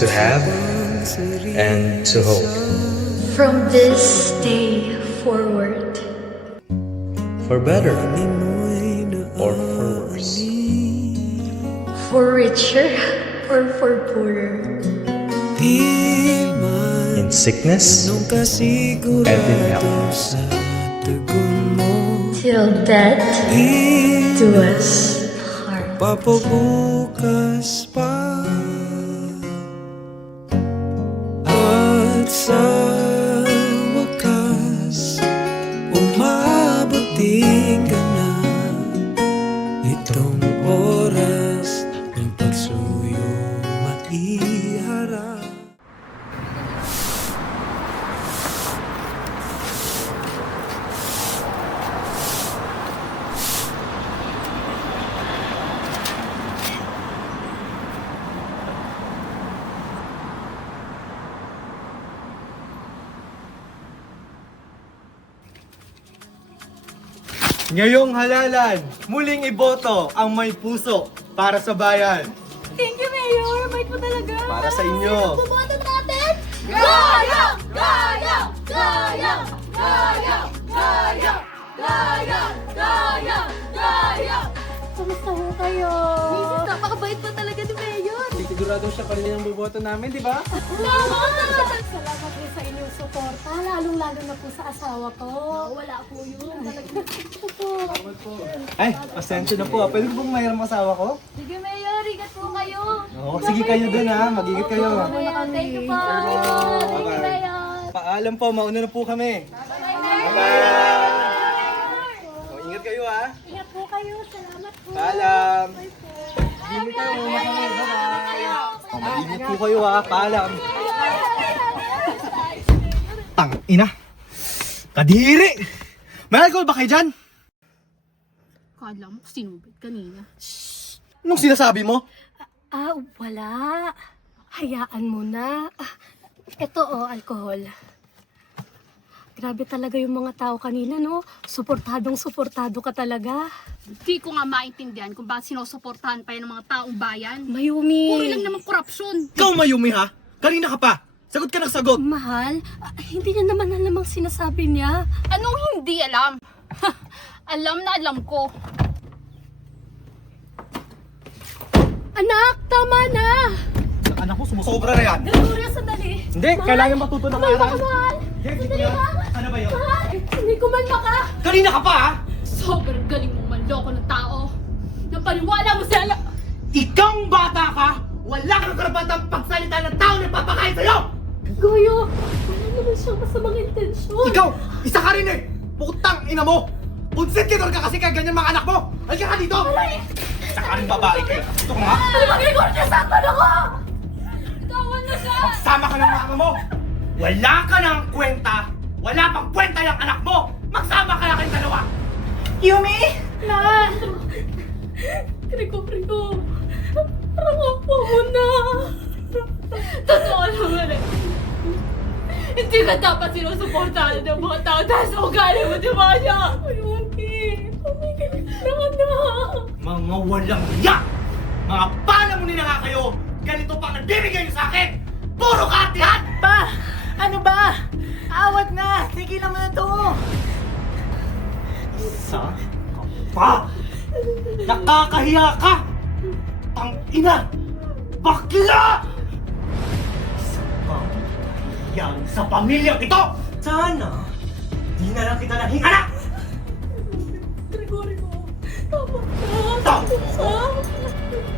to have and to hope. From this day forward, For better or for worse. for richer or for poorer, In sickness and in health. till death do us part. Papabukas pa at sa wakas umaboti ka na itong oras ng pagsuyo maiharap. Ngayong halalan, muling iboto ang may puso para sa bayan. Thank you, Mayor! Bait mo talaga! Para sa inyo. Bumoto natin! Gaya! Gaya! Gaya! Gaya! Gaya! Gaya! Gaya! Gaya! Kamusta ho kayo? Misis, napakabait pa talaga ni Mayor! Sigurado siya pa rin ang buboto namin, di ba? Salamat po sa inyong suporta, lalong-lalo na po sa asawa ko. Wala po yun. Talagang Salamat po. Ay, pasensya na po. Pwede ko bang mayroong asawa ko? Sige, Mayor! Ingat po kayo! Oo, sige kayo dun ha. Mag-ingat kayo. Mayor, thank you po! Thank you, Mayor! Paalam po, mauna na po kami. Bye-bye! O, ingat kayo ha. Ingat po kayo. Salamat po. Paalam. Ingat kayo, mauna kami. Bye-bye. Mag-ingat po kayo ha. Paalam. Tang ina. Kadiri! May alcohol ba kayo dyan? Kala mo, sinubit kanina. Anong sinasabi mo? Wala. Hayaan mo na. Ito alcohol. Grabe talaga yung mga tao kanina, no? Suportado ka talaga. Di ko nga maintindihan kung bakit sinusuportahan pa yan ng mga taong bayan. Mayumi. Puro lang naman korupsyon. Ikaw Mayumi ha? Kanina ka pa. Sagot ka ng sagot. Mahal, hindi niya naman alam ang sinasabi niya. Anong hindi alam? Alam na alam ko. Anak, tama na! Anak ko, sumusobra na yan. Gloria, sandali. Hindi, kailangan matuto ng Mahal, aral. mahal. Yes, Sandali yeah. lang. Ano ba yun? Mahal, hindi ko man maka. Kanina ka pa ha? Sobrang galing mong manloko ng tao. Napaniwala mo sila. Ikaw bata ka! Wala kang karapatang pagsalita ng tao na papakain sa'yo! Goyo, wala naman siyang masamang intensyon. Ikaw, isa ka rin eh! Putang ina mo! Punsit-kidor ka kasi kaya ganyan mga anak mo! Halika ka dito! Isa ka rin babae ka eh! Ito ka nga! Ano ba ginagawa niya sa akin ako? Tawan na siya. Magsama ka ng mama mo! Wala ka ng kwenta! Wala pang kwenta yung anak mo! Magsama ka na kayong dalawa! Yumi! Na! Rico. Parang ako na. Totoo naman eh. Hindi ka dapat sinusuportahan ng mga tao dahil sa ugali mo, di ba niya? Ayuki! Tumigil ka na! Mga walang hiya! Mga palamunin na nga kayo! Ganito pa ang nagbibigay niyo sa akin! Puro kaatihan! Pa! Ano ba? Awat na! Tigilan mo na to! Isa ka pa! Nakakahiya ka! Tangina! Bakla! Isa kang yan sa pamilyang ito! Sana, di na lang kita naging anak! Gregorio! Tama Tama ka!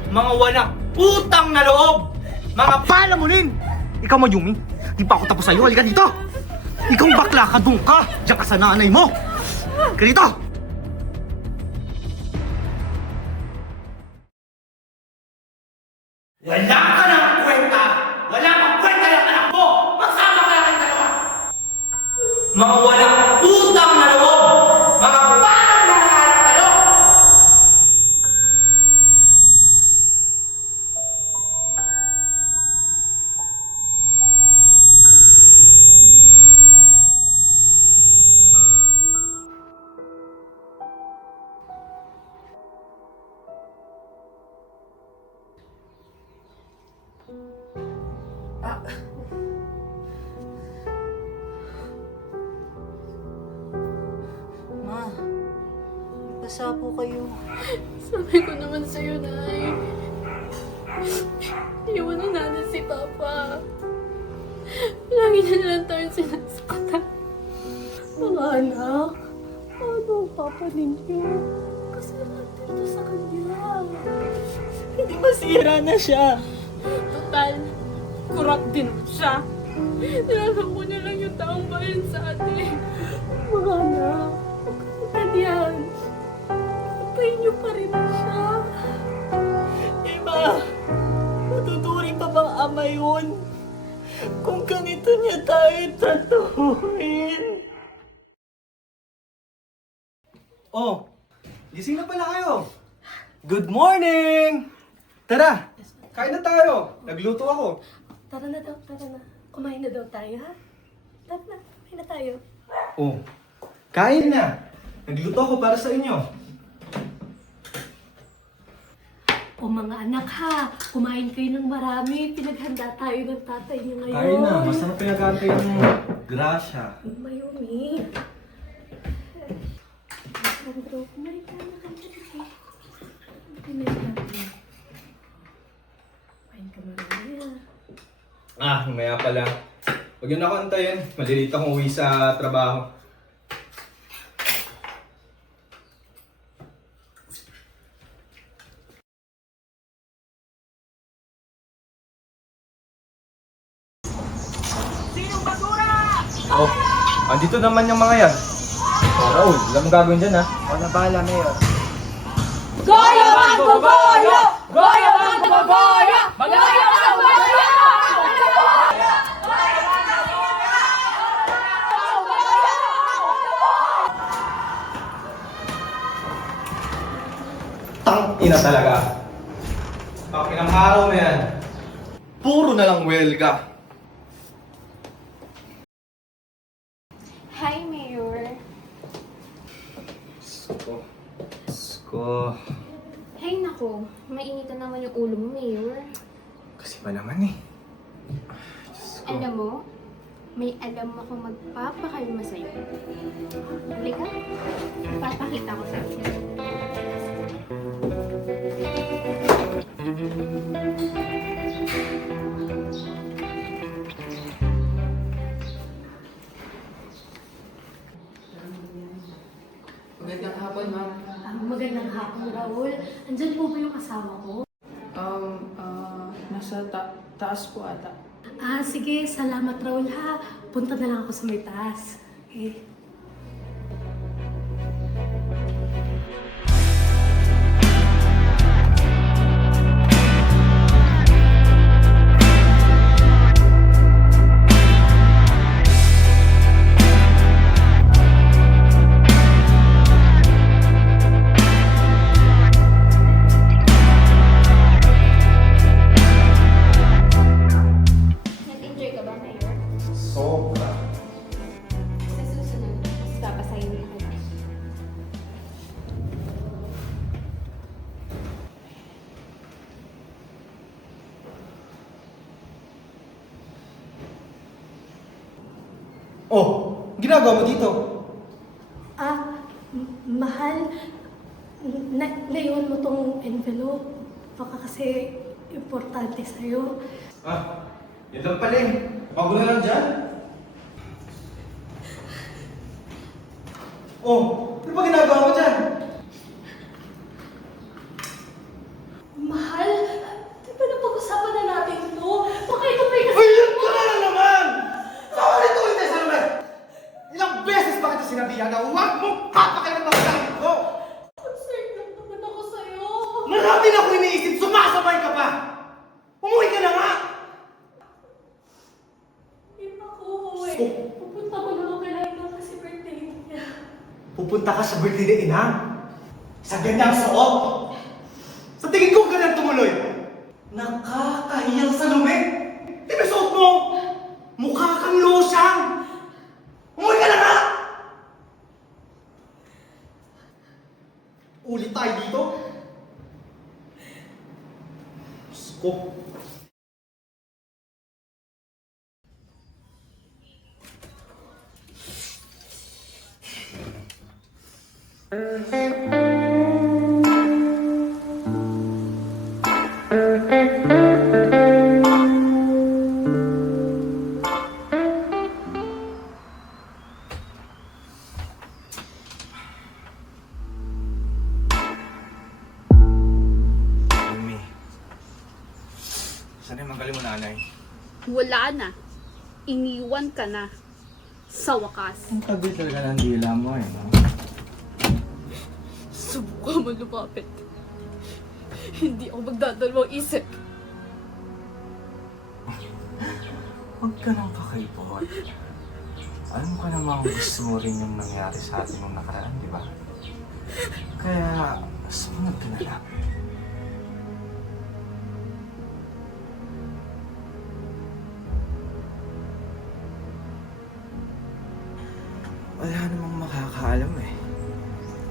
Mga walang utang na loob! Mga palamunin! Ikaw Mayumi, di pa ako tapos sa'yo. Halika dito! Ikaw bakla ka, doon ka! Diyan ka sa nanay mo! Halika dito! Wala ka ng kwenta! Wala kang kwenta yung anak mo! Magsama ka na kayong dalawa! Mga walang utang na loob! Mga parang nangangarap kayo! Basa po kayo. Sabi ko naman sa'yo, Nay. Iwanan natin si Papa. Lagi niya na lang tayo sinasaktan. Mga anak, ano ang Papa ninyo? Kasi naman dito sa kanya. Hindi masira na siya. Total, kurap din siya. Nilalang ko na lang yung taong bayan sa atin. Mga anak, huwag yan. Patayin niyo pa rin siya. Diba? Matuturing pa bang ama yun? Kung ganito niya tayo tratuhin. Oh, gising na pala kayo. Good morning! Tara, kain na tayo. Nagluto ako. Tara na daw, tara na. Kumain na daw tayo, ha? Tara na, kumain na tayo. Oh, kain na. Nagluto ako para sa inyo. O mga anak ha, kumain kayo ng marami. Pinaghanda tayo ng tatay niyo ngayon. Kain na, masarap pinagante yung grasya. Mayumi. Sandro, kumain ka na kanya. Kumain ka. Kumain ka marami ha. Maya pala. Huwag yun ako antayin. Malilito akong uwi sa trabaho. Oh, andito naman yung mga yan. Oh, Raul, alam mo gagawin dyan ha? O, nabahala na yun. Goyo ang goyo! Goyo ang goyo! Goyo ang goyo! Tang ina talaga. Pakinang araw na yan. Puro na lang welga. Hi, Mayor. Sko. Hey, nako. Mainitan naman yung ulo mo, Mayor. Kasi ba naman eh. Alam mo, may alam akong magpapakalma sa'yo. Halika, papakita ko sa'yo. Magandang hapon, ma'am. Magandang hapon, Raul. Andyan po ba yung asawa ko? Nasa taas po ata. Sige, salamat Raul ha. Punta na lang ako sa may taas. Okay. Nag-enjoy ka ba, Mayor? Sobra. Sa susunod, mas papasayin mo kita. Oh, ginagawa mo dito? Mahal, naiwan mo tong envelope. Baka kasi importante sa'yo. Yun lang pala eh. Bago na lang dyan. Oh, ano ba ginagawa mo dyan? Mahal, di ba napag-usapan na natin ito? Baka ito pa yung Ayun ka na naman! Sorry to hindi sa naman! Ilang beses ba kita sinabihan na huwag mo papakailan ng gamit ko? concern lang naman ako sa'yo. Marami na ako iniisip, sumasabay ka pa! Umuwi ka na nga! Hindi pa ako uuwi. Oh. Pupunta ko naman kay Laila kasi birthday niya. Pupunta ka sa birthday ni Inang? Sa ganyang suot? Sa tingin ko ganang tumuloy. Nakakahiyang sa lumit. Di ba suot mo? Mukha kang losyang. Umuwi ka na nga! Ulit tayo dito. Sko. nanay. Wala na. Iniwan ka na. Sa wakas. Ang tabi talaga ng dila mo eh, no? Subukan mo lumapit. Hindi ako magdadalawang isip. Huwag ka nang kakaypot. Alam ko namang gusto mo rin yung nangyari sa atin nung nakaraan, di ba? Kaya, sumunod ka na lang. Wala namang makakaalam eh.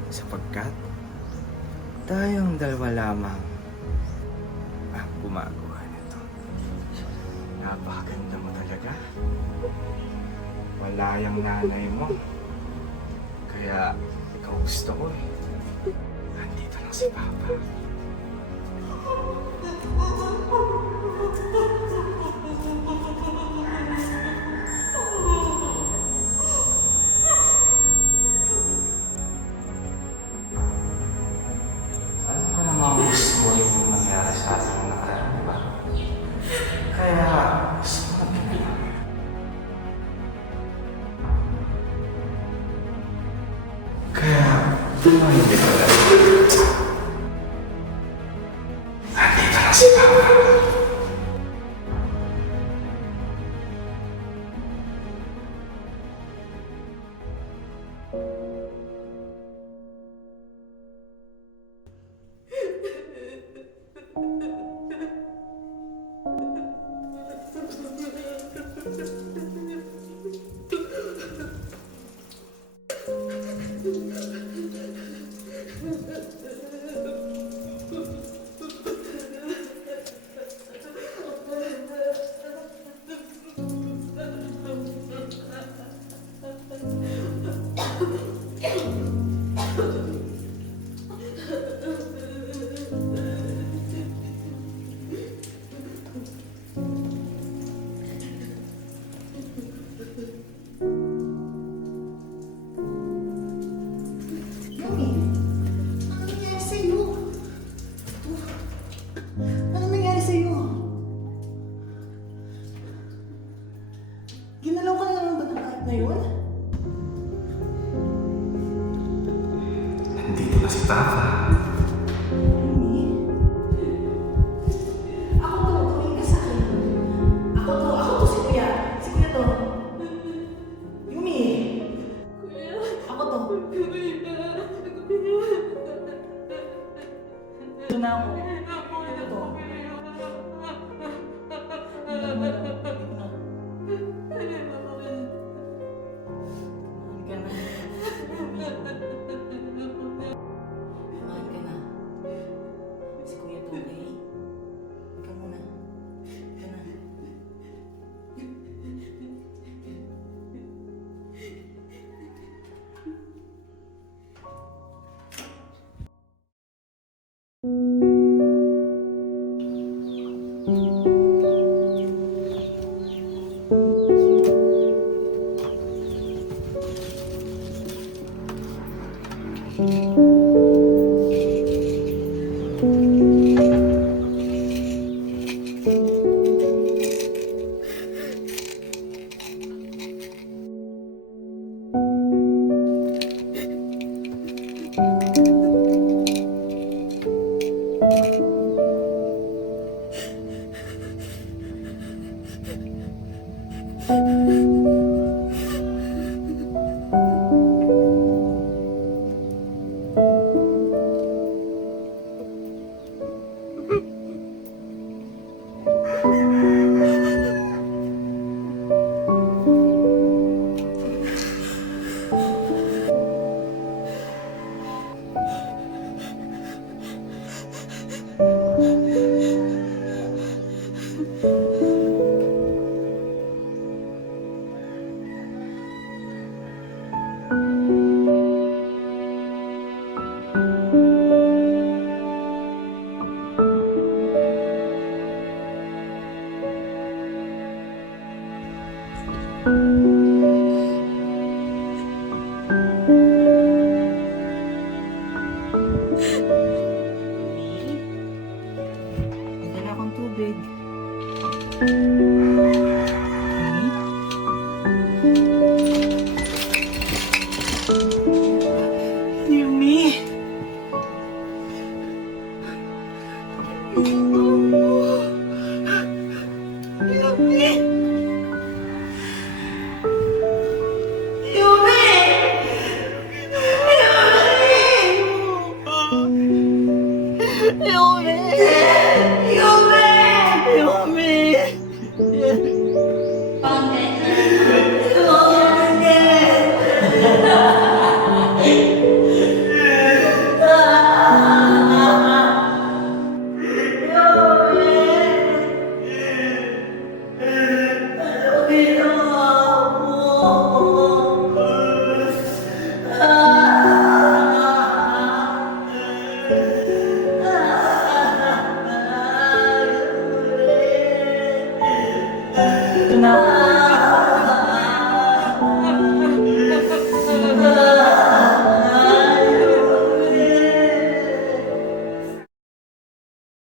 Sapagkat, tayong dalawa lamang ang gumagawa nito. Napakaganda mo talaga. Wala yung nanay mo. Kaya, ikaw gusto ko eh. Nandito lang si Papa. Alam ko namang gusto mo rin yung nangyari sa atin nung nakaraan, di ba? Kaya, sumunod ka na lang. Kaya, tumayo din ka lang. Nandito na si Papa. Ano nangyari sa'yo? Ginalaw ka na naman ba ng kahit na yun? Nandito na si Papa. Ako to, tumingin ka sa akin. Ako to, si Kuya. Si Kuya to. Yumi! Ako to. Ito na ako. Ako to. Kumain ka na. Si Kuya to, okay? Ikaw muna. Ika na.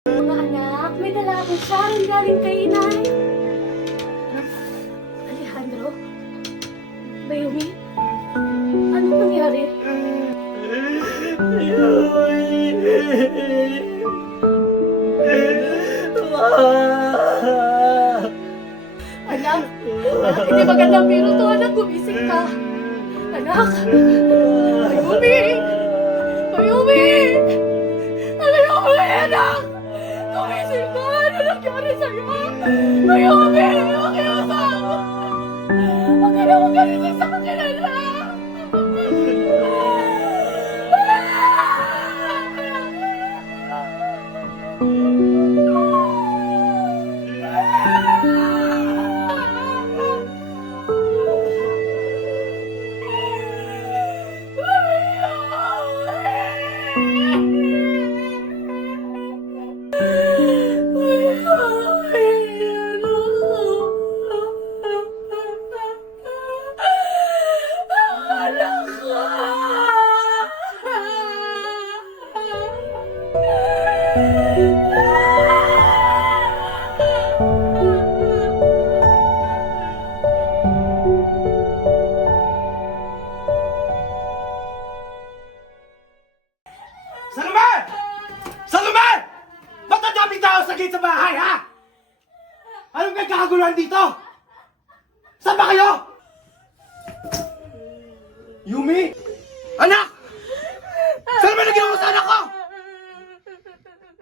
Mga anak, may dala akong saring galing kay inay. Alejandro? Bayumi? Anong nangyari? Anak, hindi magandang biro to, anak. Gumising ka. Anak! Bayumi! Bayumi! Bayumi, anak! Gumising ka! Ano nangyari sa'yo? Bayumi! Makiusap! Huwag ka na magaling sa kakilala! Salome! Salome! Ba't ang daming tao sa gate sa bahay, ha? Anong nagkakaguluhan dito? Saan ba kayo? Yumi? Anak! Saan ba naging mo sa anak ko?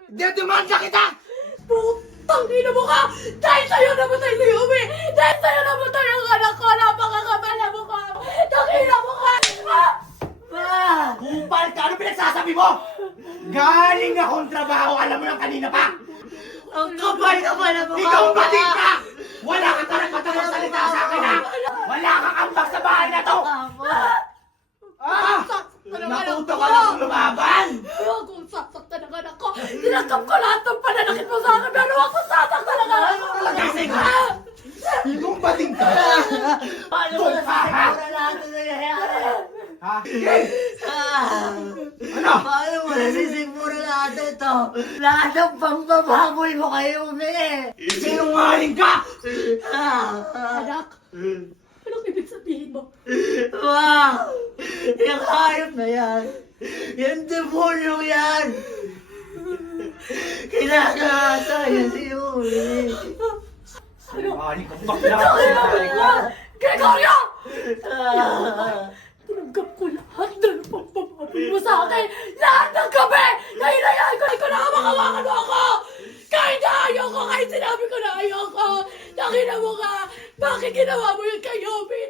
Dedemanda kita! Putang ina mo ka! Dahil sa'yo namatay si Yumi! Dahil sa'yo namatay ang anak ko! Napakakabal na mukha mo! Takina mo ka! Kupal ka! Ano pinagsasabi mo? Galing akong trabaho, alam mo yung kanina pa! Ang kapal na mukha Ikaw bating ka! Wala ka karapatang magsalita sa akin, ha? Wala kang ambag sa bahay na to! Natuto ka lang lumaban! Kung sasaktan ang anak ko, tinanggap ko lahat ng pananakit mo sa akin, pero ako sasaktan ang anak ko! Lasing ka! Kung bating ka! Paano mo nasisigura lahat ng nangyayari? Ha? Ano? Paano mo nasisigura lahat ito? Lahat ng pangbababoy mo kayo, Umi! Sinungaling ka! Anak, anong ibig sabihin mo? Wow! Yung hayop na yan! Yung demonyo yan! Kinakahasa niya si Umi! Sinungaling ka! Bakla! Sinungaling ka! Gregorio! Tinanggap ko lahat ng pagpapaboy mo sa akin! Lahat ng gabi! Nahinayaan ko na makawakan mo ako! Kahit na ayaw ko, kahit sinabi ko na ayaw ko! Nakina mo ka! Bakit ginawa mo yun kay Yobi?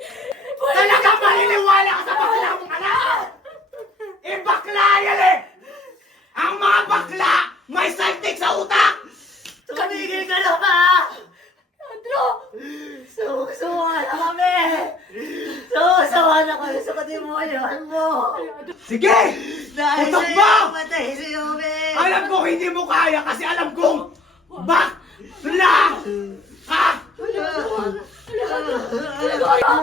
Talagang maliliwala ka sa bakla mong anak! Eh bakla yan eh! Ang mga bakla may saltik sa utak! Tumigil ka na ba? Andrew! Susuwa na kami! Susuwa na kami sa katimuyan mo! Sige! Dahil Utok sa'yo mo! namatay si Umi! Alam ko hindi mo kaya kasi alam kong bakla ka! Alejandro, anak. Alejandro.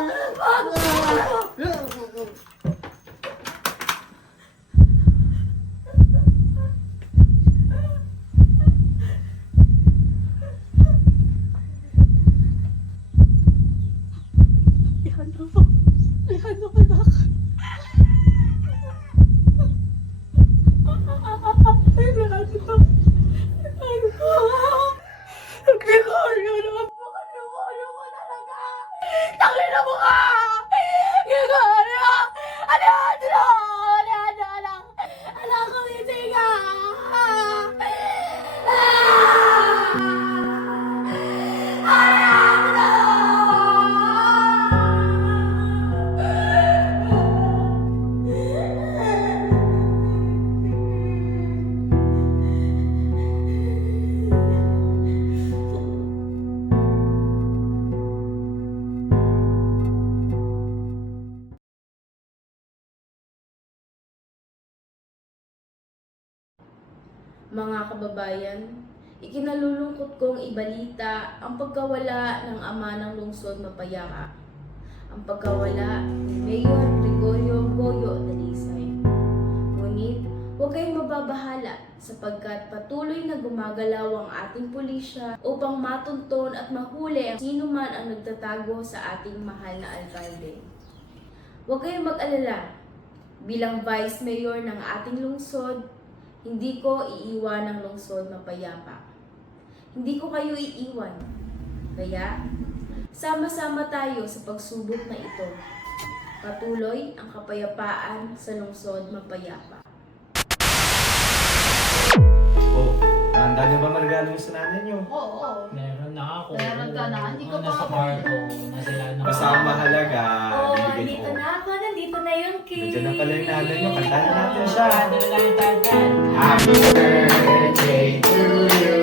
Mga kababayan, ikinalulungkot kong ibalita ang pagkawala ng ama ng lungsod Mapayapa. Ang pagkawala ni Mayor Gregorio Goyo Dalisay. Ngunit, huwag kayong mababahala sapagkat patuloy na gumagalaw ang ating pulisya upang matunton at mahuli ang sino man ang nagtatago sa ating mahal na alkalde. Huwag kayong mag-alala. Bilang Vice Mayor ng ating lungsod, hindi ko iiwan ang lungsod Mapayapa. Hindi ko kayo iiwan. Kaya, sama-sama tayo sa pagsubok na ito. Patuloy ang kapayapaan sa lungsod Mapayapa. Oh, handa niyo ba magregalo sa nanay niyo? Oo. Meron na ako. Meron ka na, hindi ko pa Nasa ako. kwarto. Nasila na. Basta ang mahalaga, bibigyan nandito ko. na ako. Nandito na yung cake. Nandiyan na pala yung nanay niyo. Kantahan natin siya. Dala lang yung tatan. Happy birthday to you.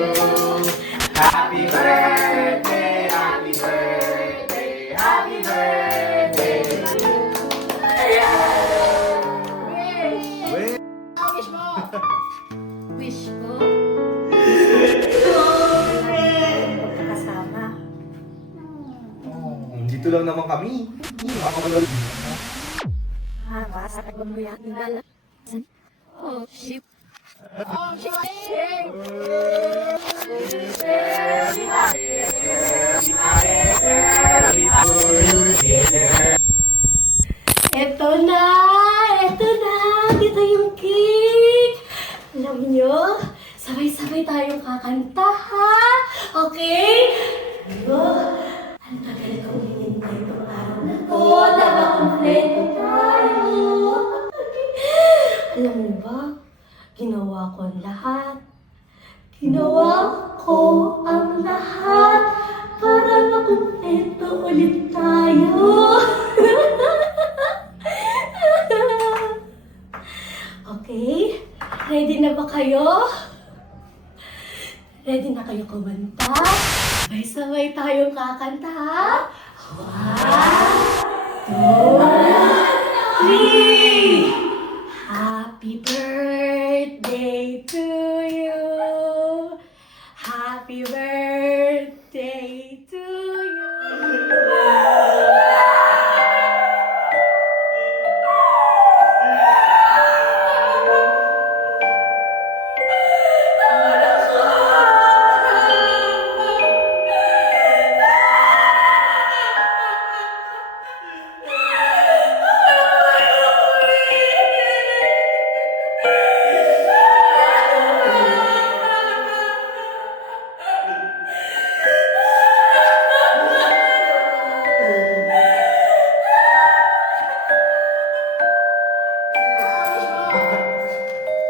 Happy birthday, happy birthday, happy birthday. Wait. Wish mo. Wish ko. Magkakasama. Dito lang naman kami. Basta ka mo yan. Oh, shit. Oh, shit. Eto na! Eto na! Dito yung cake! Alam nyo, sabay-sabay tayong kakanta, ha? Okay? Ayo, ang tagal kong hinintay itong araw na to. Nakakompleto tayo. Alam mo ba, ginawa ko ang lahat. Ginawa ko ang lahat para makumpleto ulit tayo. Okay? Ready na ba kayo? Ready na kayo kumanta? Sabay-sabay tayong kakanta, ha? 1, 2, 3! Happy birthday to you! Happy birthday to you!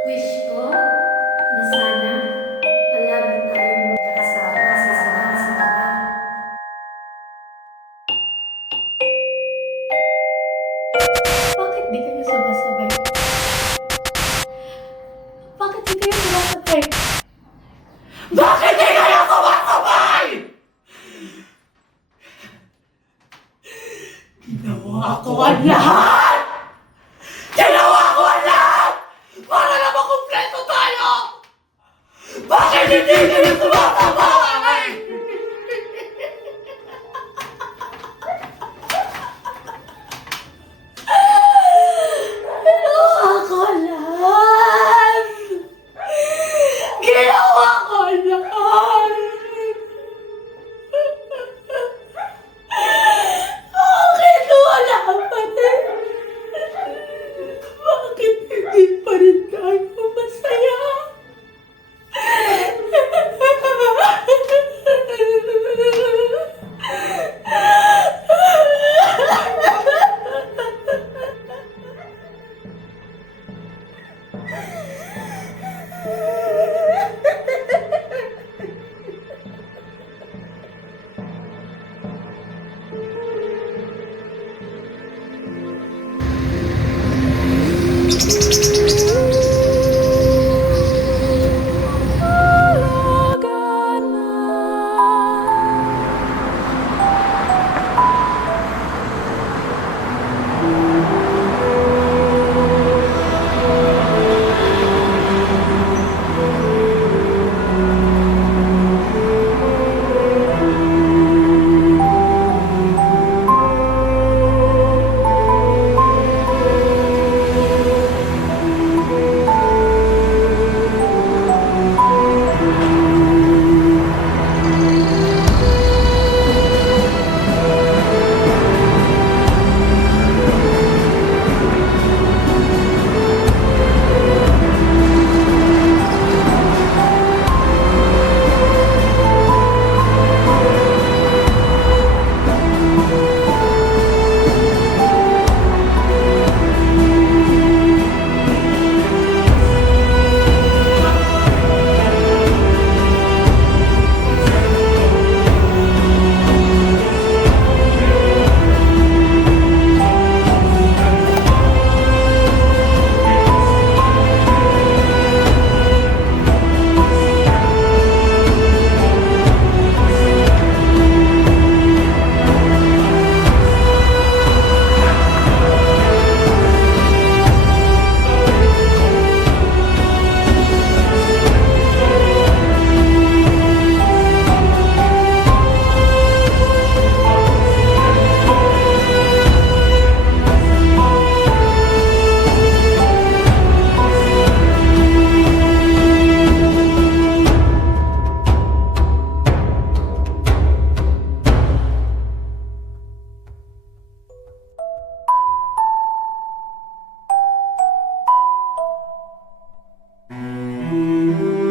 Wish ko na sana palagi tayong magkakasama. Bakit di kayo sabay-sabay? Bakit di kayo sabay-sabay? Bakit di kayo sabay-sabay? Ginawa ko ang lahat! Ginawa ko ang lahat! Para na makumpleto tayo! Bakit hindi kayo sumasabay? Ginawa ko lahat! Ginawa ko lahat! Bakit wala pa din? Bakit hindi pa rin tayo masaya? Thank